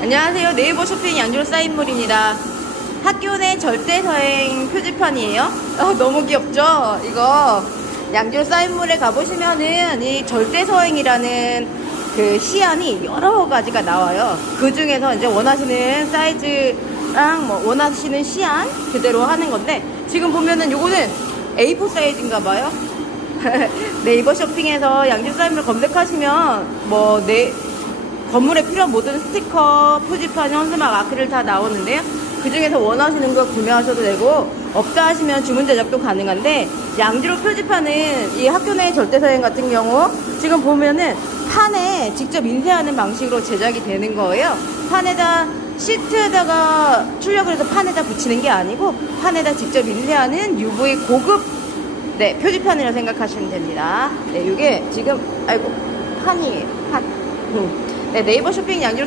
안녕하세요. 네이버 쇼핑 양조 사인물입니다. 학교 내 절대 서행 표지판이에요. 어, 너무 귀엽죠? 이거 양조 사인물에 가보시면은 이 절대 서행이라는 그 시안이 여러 가지가 나와요. 그 중에서 이제 원하시는 사이즈랑 뭐 원하시는 시안 그대로 하는 건데 지금 보면은 요거는 A4 사이즈인가 봐요. 네이버 쇼핑에서 양조 사인물 검색하시면 뭐네 건물에 필요한 모든 스티커, 표지판, 현수막, 아크릴 다 나오는데요. 그 중에서 원하시는 거 구매하셔도 되고, 없다 하시면 주문 제작도 가능한데, 양지로 표지판은 이 학교 내 절대서행 같은 경우, 지금 보면은 판에 직접 인쇄하는 방식으로 제작이 되는 거예요. 판에다, 시트에다가 출력을 해서 판에다 붙이는 게 아니고, 판에다 직접 인쇄하는 UV 고급, 네, 표지판이라고 생각하시면 됩니다. 네, 이게 지금, 아이고, 판이에요, 판. 음. 네, 네이버 쇼핑 양조